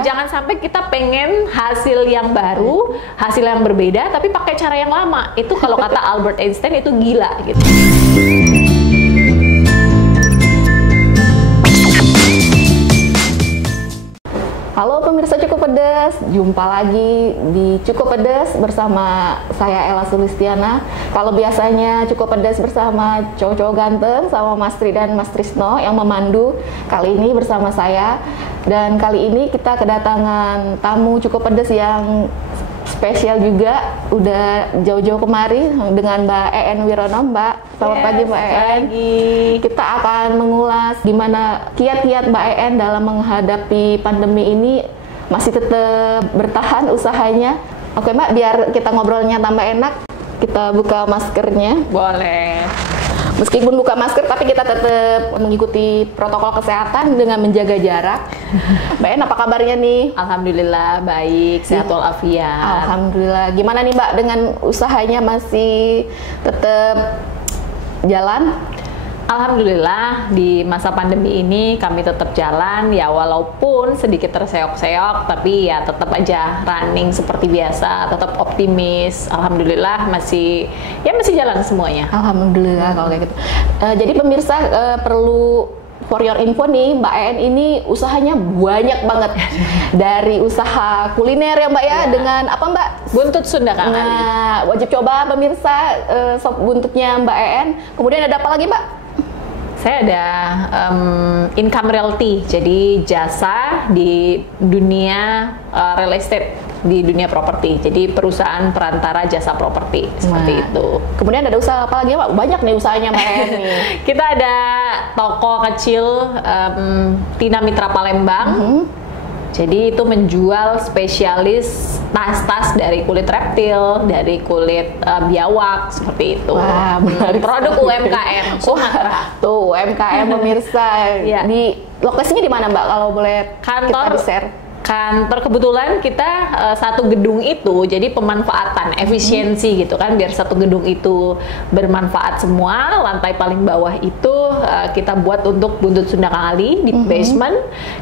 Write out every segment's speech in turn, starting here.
Jangan sampai kita pengen hasil yang baru, hasil yang berbeda, tapi pakai cara yang lama. Itu kalau kata Albert Einstein itu gila gitu. Halo pemirsa Cukup Pedas, jumpa lagi di Cukup Pedas bersama saya Ella Sulistiana. Kalau biasanya Cukup Pedas bersama cowok-cowok ganteng sama Mas Tri dan Mas Trisno yang memandu, kali ini bersama saya. Dan kali ini kita kedatangan tamu Cukup Pedas yang spesial juga, udah jauh-jauh kemari dengan Mbak En Wirono. Mbak, selamat pagi Mbak En. Kita akan mengulas gimana kiat-kiat Mbak En dalam menghadapi pandemi ini, masih tetap bertahan usahanya. Oke Mbak, biar kita ngobrolnya tambah enak, kita buka maskernya. Boleh. Meskipun buka masker, tapi kita tetap mengikuti protokol kesehatan dengan menjaga jarak. Mbak En, apa kabarnya nih? Alhamdulillah baik, sehat walafiat. Alhamdulillah. Gimana nih Mbak, dengan usahanya masih tetap jalan? Alhamdulillah di masa pandemi ini kami tetap jalan ya, walaupun sedikit terseok-seok tapi ya tetap aja running seperti biasa, tetap optimis. Alhamdulillah masih jalan semuanya. Alhamdulillah kalau kayak gitu. Jadi pemirsa perlu for your info nih, Mbak En ini usahanya banyak banget. Dari usaha kuliner ya Mbak ya, dengan apa Mbak? Buntut Sunda Kang Ali. Nah, wajib coba pemirsa sop buntutnya Mbak En. Kemudian ada apa lagi Mbak? Saya ada income realty, jadi jasa di dunia real estate, di dunia properti. Jadi perusahaan perantara jasa properti seperti itu. Kemudian ada usaha apa lagi Mbak? Banyak nih usahanya Mbak En nih. Kita ada toko kecil Tina Mitra Palembang. Jadi itu menjual spesialis tas-tas dari kulit reptil, dari kulit biawak seperti itu. Wah, produk UMKM Sumatera. Tuh UMKM pemirsa. Ya. Di lokasinya di mana Mbak kalau boleh Kantor kita share? Kantor kebetulan kita satu gedung itu, jadi pemanfaatan efisiensi gitu kan, biar satu gedung itu bermanfaat semua. Lantai paling bawah itu kita buat untuk Buntut Sunda Kang Ali di basement.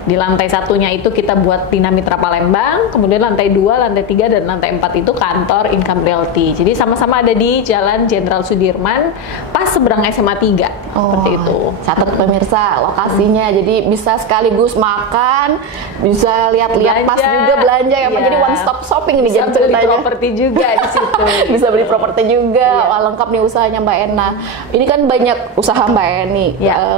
Di lantai satunya itu kita buat Tina Mitra Palembang. Kemudian lantai 2, lantai 3 dan lantai 4 itu kantor Income Realty. Jadi sama-sama ada di Jalan Jenderal Sudirman, pas seberang SMA 3. Seperti itu. Catat pemirsa lokasinya, jadi bisa sekaligus makan, bisa lihat pas juga belanja ya, jadi one stop shopping nih, bisa beli properti juga di situ. Bisa beli properti juga. Wah, lengkap nih usahanya Mbak En. Nah, ini kan banyak usaha Mbak En nih.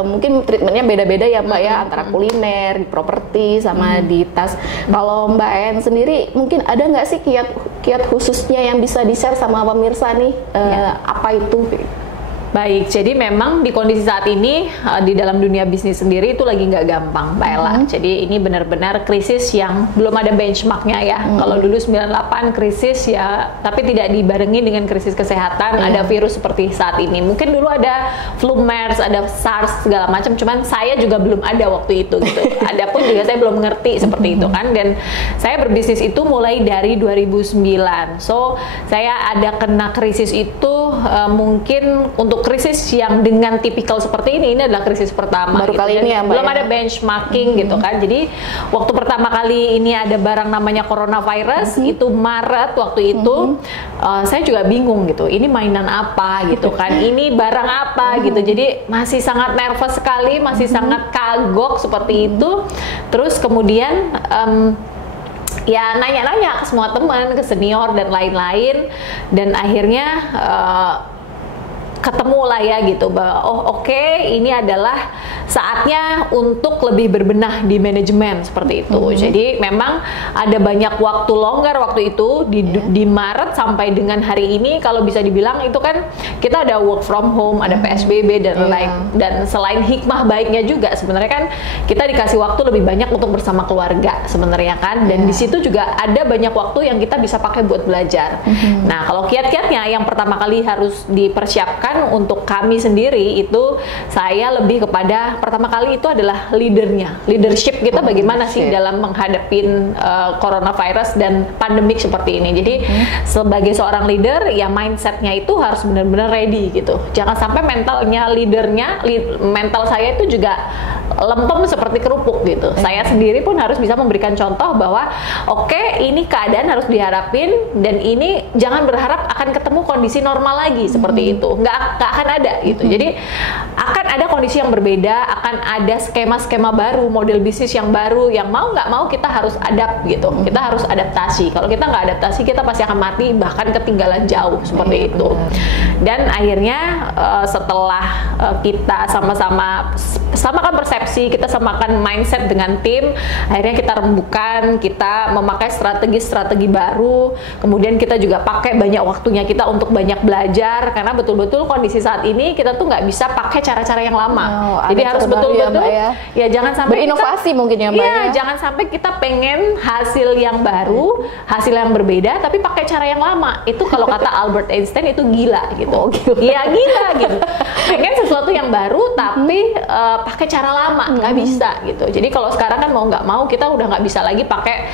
Mungkin treatmentnya beda-beda ya Mbak ya, antara kuliner, di properti sama di tas. Kalau Mbak En sendiri mungkin ada nggak sih kiat khususnya yang bisa di-share sama pemirsa nih? Apa itu? Baik, jadi memang di kondisi saat ini di dalam dunia bisnis sendiri itu lagi nggak gampang, Mbak Ella. Jadi ini benar-benar krisis yang belum ada benchmarknya ya. Kalau dulu 98 krisis ya, tapi tidak dibarengi dengan krisis kesehatan, ada virus seperti saat ini. Mungkin dulu ada flu MERS, ada SARS segala macam, cuman saya juga belum ada waktu itu gitu. Adapun juga saya belum mengerti seperti itu kan. Dan saya berbisnis itu mulai dari 2009. So, saya ada kena krisis itu mungkin untuk krisis yang dengan tipikal seperti ini adalah krisis pertama. Baru gitu. kali ini ya Mbak. Belum ada benchmarking gitu kan. Jadi waktu pertama kali ini ada barang namanya coronavirus, itu Maret waktu itu, saya juga bingung gitu. Ini mainan apa gitu kan? Ini barang apa gitu. Jadi masih sangat nervous sekali, masih sangat kagok seperti itu. Terus kemudian ya nanya-nanya ke semua teman, ke senior dan lain-lain, dan akhirnya ketemu lah ya gitu bahwa oke, ini adalah saatnya untuk lebih berbenah di manajemen seperti itu. Jadi memang ada banyak waktu longgar waktu itu di Maret sampai dengan hari ini, kalau bisa dibilang itu kan kita ada work from home, ada PSBB dan lain. Dan selain hikmah baiknya juga sebenarnya kan kita dikasih waktu lebih banyak untuk bersama keluarga sebenarnya kan. Dan di situ juga ada banyak waktu yang kita bisa pakai buat belajar. Nah, kalau kiat-kiatnya yang pertama kali harus dipersiapkan untuk kami sendiri itu, saya lebih kepada pertama kali itu adalah leadership kita bagaimana sih dalam menghadapin coronavirus dan pandemik seperti ini. Jadi sebagai seorang leader ya mindsetnya itu harus benar-benar ready gitu. Jangan sampai mentalnya mental saya itu juga lempem seperti kerupuk gitu. Saya sendiri pun harus bisa memberikan contoh bahwa oke, ini keadaan harus dihadapin dan ini jangan berharap akan ketemu kondisi normal lagi seperti itu. Nggak akan ada gitu. Jadi akan ada kondisi yang berbeda, akan ada skema-skema baru, model bisnis yang baru, yang mau nggak mau kita harus adapt gitu. Kita harus adaptasi. Kalau kita nggak adaptasi, kita pasti akan mati, bahkan ketinggalan jauh seperti itu. Dan akhirnya setelah kita sama-sama samakan persepsi, kita samakan mindset dengan tim, akhirnya kita rembukan, kita memakai strategi-strategi baru, kemudian kita juga pakai banyak waktunya kita untuk banyak belajar, karena betul-betul kondisi saat ini kita tuh nggak bisa pakai cara-cara yang lama. Jadi harus betul-betul ya jangan sampai berinovasi mungkin ya Mbak ya. Jangan sampai kita pengen hasil yang baru, hasil yang berbeda tapi pakai cara yang lama. Itu kalau kata Albert Einstein itu gila gitu. Iya gila gitu. Pengen sesuatu yang baru tapi pakai cara lama, nggak bisa gitu. Jadi kalau sekarang kan mau nggak mau kita udah nggak bisa lagi pakai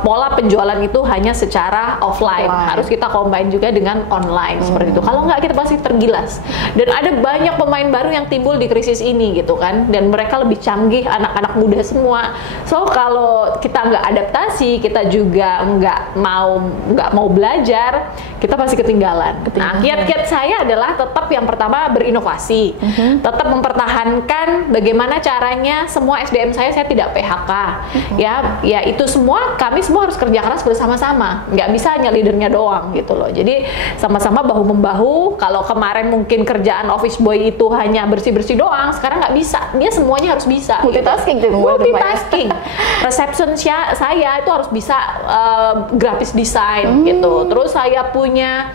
pola penjualan itu hanya secara offline. Harus kita combine juga dengan online seperti itu. Kalau nggak kita pasti tergilas. Dan ada banyak pemain baru yang timbul di krisis ini gitu kan. Dan mereka lebih canggih, anak-anak muda semua. So kalau kita nggak adaptasi, kita juga nggak mau belajar, kita pasti ketinggalan. Nah, kiat-kiat saya adalah tetap yang pertama berinovasi, tetap mempertahankan bagaimana caranya semua SDM saya tidak PHK, ya itu semua kami semua harus kerja keras bersama-sama, nggak bisa hanya leadernya doang gitu loh. Jadi sama-sama bahu membahu. Kalau kemarin mungkin kerjaan office boy itu hanya bersih-bersih doang, sekarang nggak bisa, dia semuanya harus bisa. Multitasking gitu. Multitasking. Reception saya itu harus bisa grafis design gitu. Terus saya punya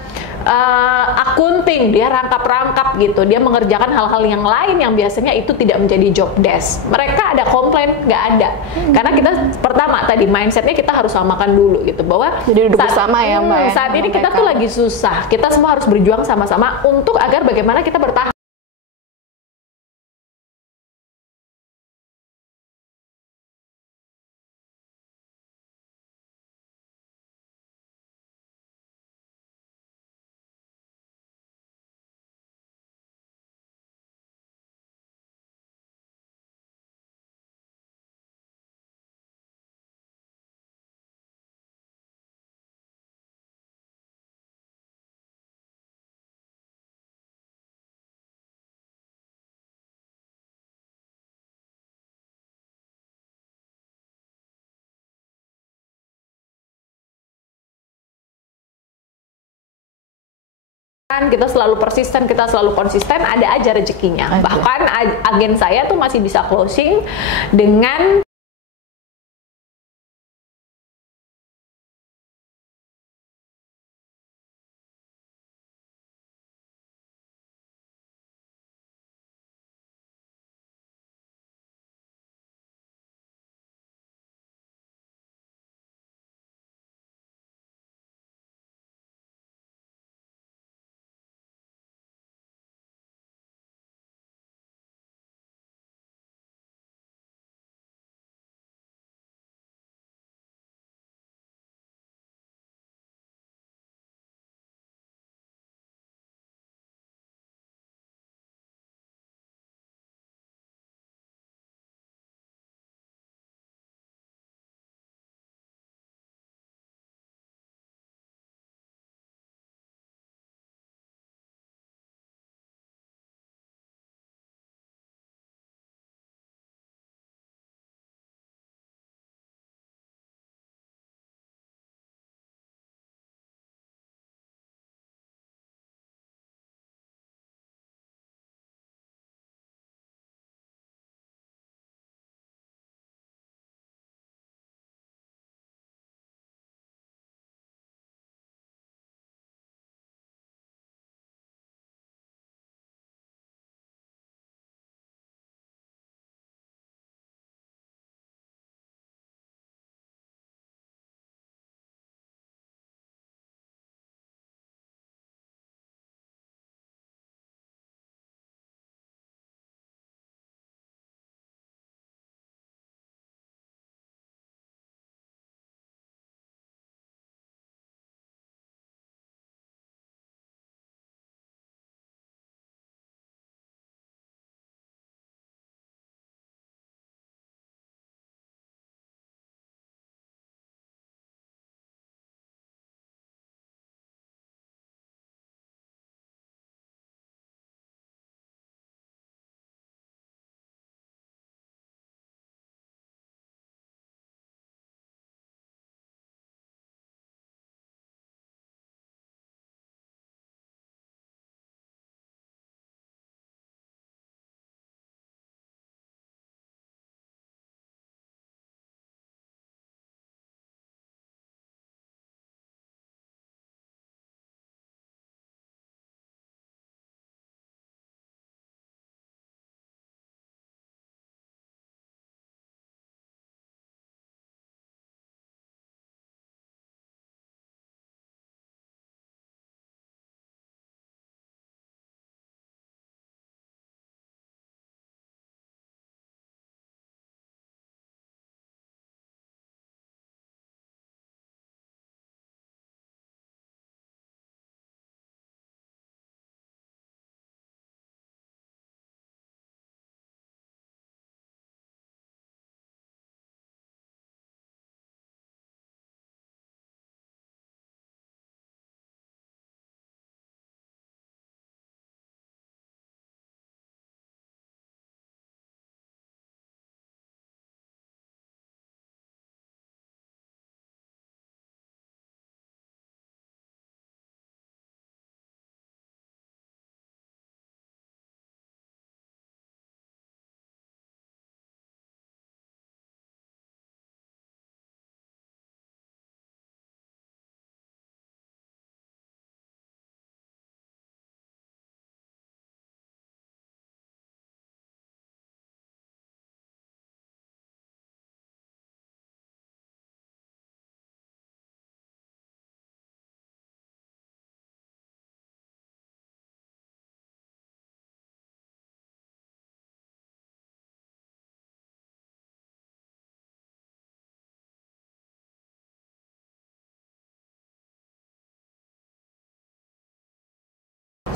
akunting, dia rangkap-rangkap gitu, dia mengerjakan hal-hal yang lain yang biasanya itu tidak menjadi job desk. Mereka ada komplain? Nggak ada, karena kita pertama tadi mindsetnya kita harus samakan dulu gitu, bahwa jadi duduk bersama ya Mbak. Saat ini kita tuh lagi susah, kita semua harus berjuang sama-sama untuk agar bagaimana kita bertahan. Kita selalu persisten, kita selalu konsisten, ada aja rezekinya. Bahkan agen saya tuh masih bisa closing dengan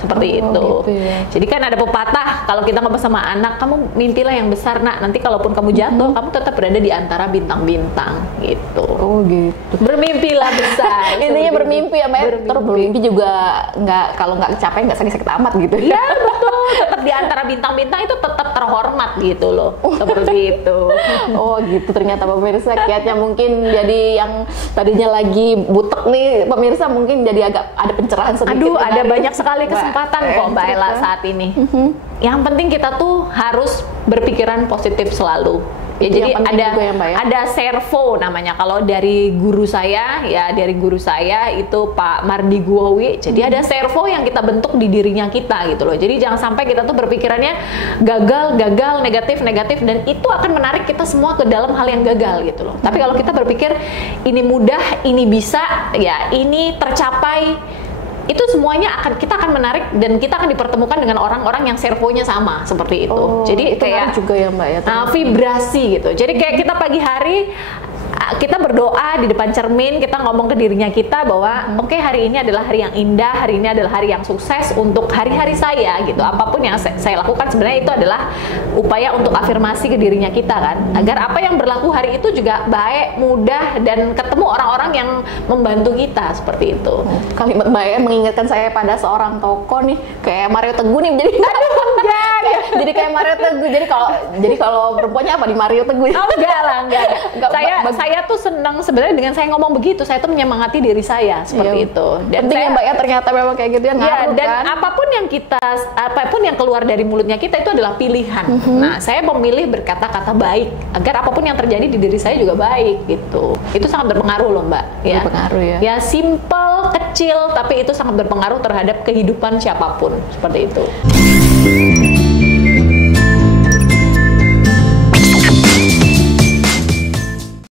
seperti itu. Gitu ya. Jadi kan ada pepatah, kalau kita ngomong sama anak, kamu mimpilah yang besar nak, nanti kalaupun kamu jatuh, kamu tetap berada di antara bintang-bintang gitu. Oh gitu. Bermimpilah besar. Intinya bermimpi ya, Mbak. Terus bermimpi juga nggak, kalau nggak kecapean nggak sakit-sakit amat gitu. Iya betul, tetap di antara bintang-bintang itu tetap terhormat gitu loh, seperti itu. Oh gitu, ternyata pemirsa kiatnya mungkin jadi yang tadinya lagi butek nih pemirsa mungkin jadi agak ada pencerahan sedikit. Aduh, ada dari banyak sekali kesempatan kok Mbak Ella saat ini. Yang penting kita tuh harus berpikiran positif selalu. Ya, Itu jadi yang penting ada juga ya, Mbak, ya? ada servo namanya. Kalau dari guru saya itu Pak Mardi Guowi. Jadi ada servo yang kita bentuk di dirinya kita gitu loh. Jadi jangan sampai kita tuh berpikirannya gagal, negatif dan itu akan menarik kita semua ke dalam hal yang gagal gitu loh. Tapi kalau kita berpikir ini mudah, ini bisa, ya ini tercapai, itu semuanya kita akan menarik dan kita akan dipertemukan dengan orang-orang yang servonya sama seperti itu. Jadi itu kayak juga ya Mbak ya. vibrasi gitu. Jadi kayak kita pagi hari kita berdoa di depan cermin, kita ngomong ke dirinya kita bahwa oke, hari ini adalah hari yang indah, hari ini adalah hari yang sukses untuk hari-hari saya gitu. Apapun yang saya lakukan sebenarnya itu adalah upaya untuk afirmasi ke dirinya kita kan, agar apa yang berlaku hari itu juga baik, mudah, dan ketemu orang-orang yang membantu kita seperti itu. Kalimat Mbak ya mengingatkan saya pada seorang tokoh nih, kayak Mario Teguh nih, jadi Enggak, jadi kayak Mario Teguh. Jadi kalau perempuannya apa di Mario Teguh? oh, enggak lah, enggak. Saya tuh senang sebenarnya dengan saya ngomong begitu, saya tuh menyemangati diri saya seperti itu. Dan penting ya Mbak ya, ternyata memang kayak gitu ya, ngaruh dan kan? apapun yang keluar dari mulutnya kita itu adalah pilihan. Nah, saya memilih berkata-kata baik agar apapun yang terjadi di diri saya juga baik gitu. Itu sangat berpengaruh loh Mbak. Ya. Berpengaruh ya. Ya simple, kecil, tapi itu sangat berpengaruh terhadap kehidupan siapapun seperti itu.